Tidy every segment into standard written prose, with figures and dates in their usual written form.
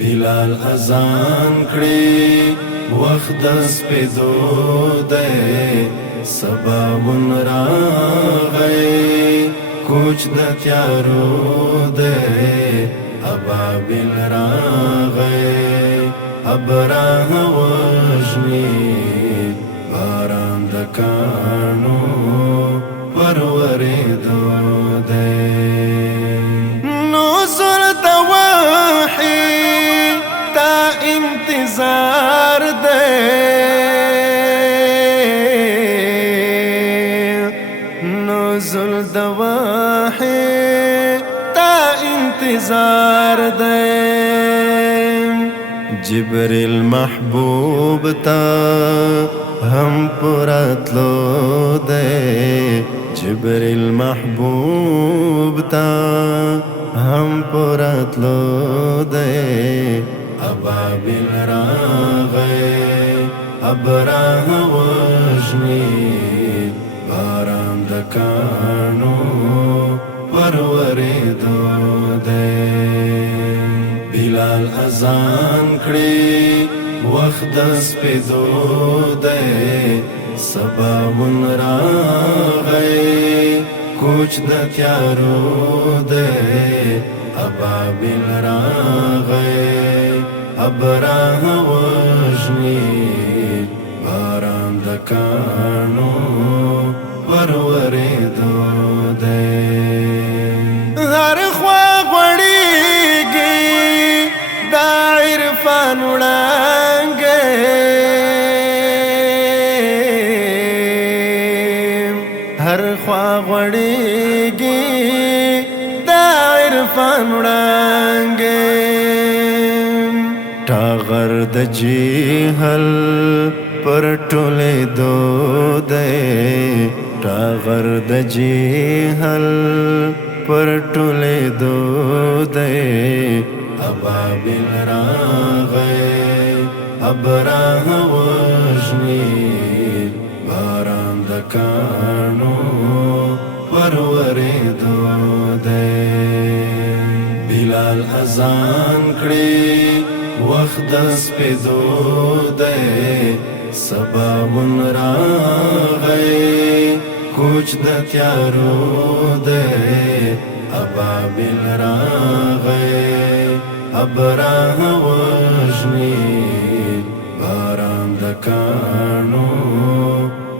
بلال اذان کړي وخت د سپېدو دی سباون راغی کوچ د تیارو دی ابابل راغی ابراه وژني باران د کاڼو پرورېدو دی نزول د وحي تا انتظار دے نزول د وحي تا انتظار دے جبريل محبوب تا هم پراتلو دے جبريل محبوب تا هم پراتلو دے ابابل راغی ابراه وژني باران د کاڼو پرورېدو دی بلال اذان کړي وخت د سپېدو دی سباون راغی کوچ د تیارو دی ابابل راغی ابراه وژني باران د کاڼو پرورېدو دی هر خوا غوړېږي دا عرفان وړانګې هر خوا غوړېږي دا عرفان وړانګې ټاغر د جهل پر ټولېدو دی ټاغر د جهل پر ټولېدو دی ابابل راغی ابراه وژني باران د کاڼو پرورېدو دی بلال اذان کړي وخت د سپېدو دی سباون راغی کوچ د تیارو دی ابابل راغی ابراه وژني باران د کاڼو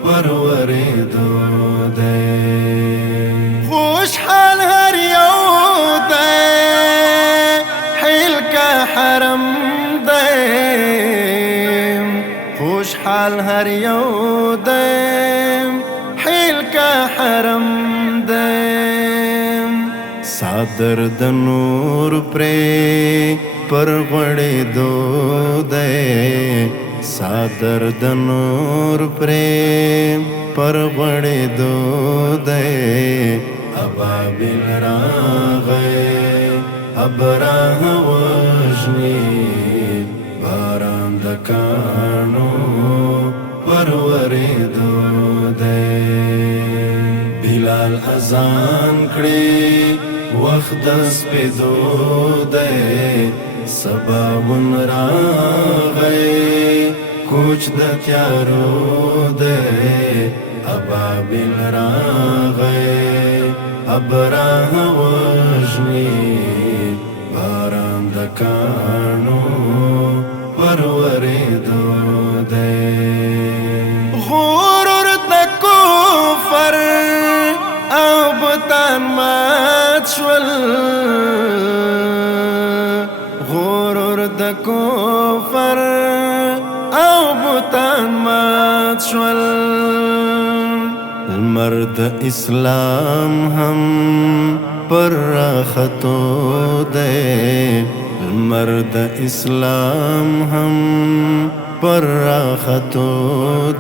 پرورېدو دی خوشحال هر یو دی حیل کا حرم دی خوشحال هر یو دی حیل کا حرم دی صادر د نور پرې پر غوړېدو دی صادر د نور پرې پر غوړېدو دی ابابل راغی ابراه وژني باران د کاڼو پرورېدو دی بلال اذان کړي وخت د سپېدو دی سباون راغی کوچ د تیارو دی ابابل راغی ابراه وژني باران د کاڼو پرورېدو دی غرور د کفر او بتان مات شول غرور د کفر او بتان مات شول مرد اسلام هم پر راختو دی مرد اسلام هم پر راختو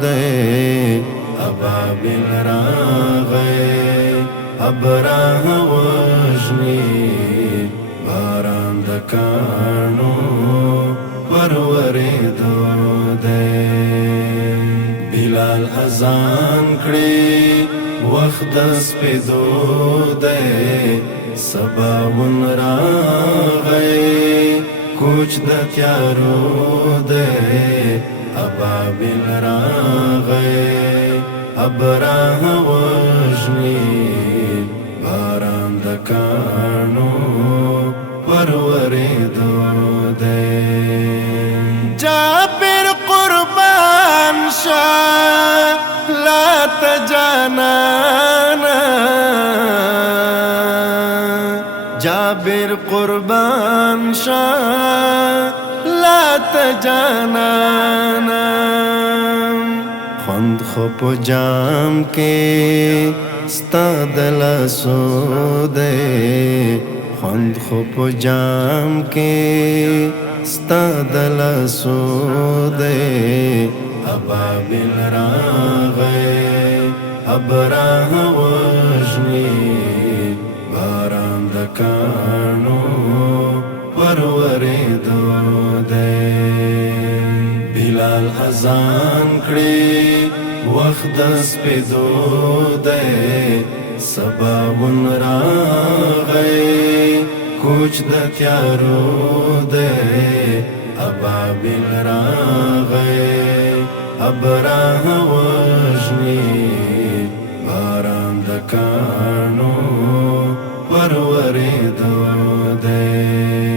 دی ابابل راغی ابراه وژني باران د کاڼو پرورېدو دی بلال اذان کړي وخت د سپېدو دی سباون راغی کوچ د تیارو دے ابابل راغے ابراہ وجنی باران د کانو پروریدو دے جابر قربان شاہ لا تجانانا جابر قربان شاہ لا تجانانا خوند خوب جام کے ستاد لاسو دے خوند خوب جام کے ستاد لاسو دے ابابل راغے ابراہ وجنی باران د کانو پروریدو دے بلال اذان کړي وخت د سپیدو دے سباون راغی کوچ د تیارو دے ابابل راغی ابراہ وجنی باران د کانو پروریدو دے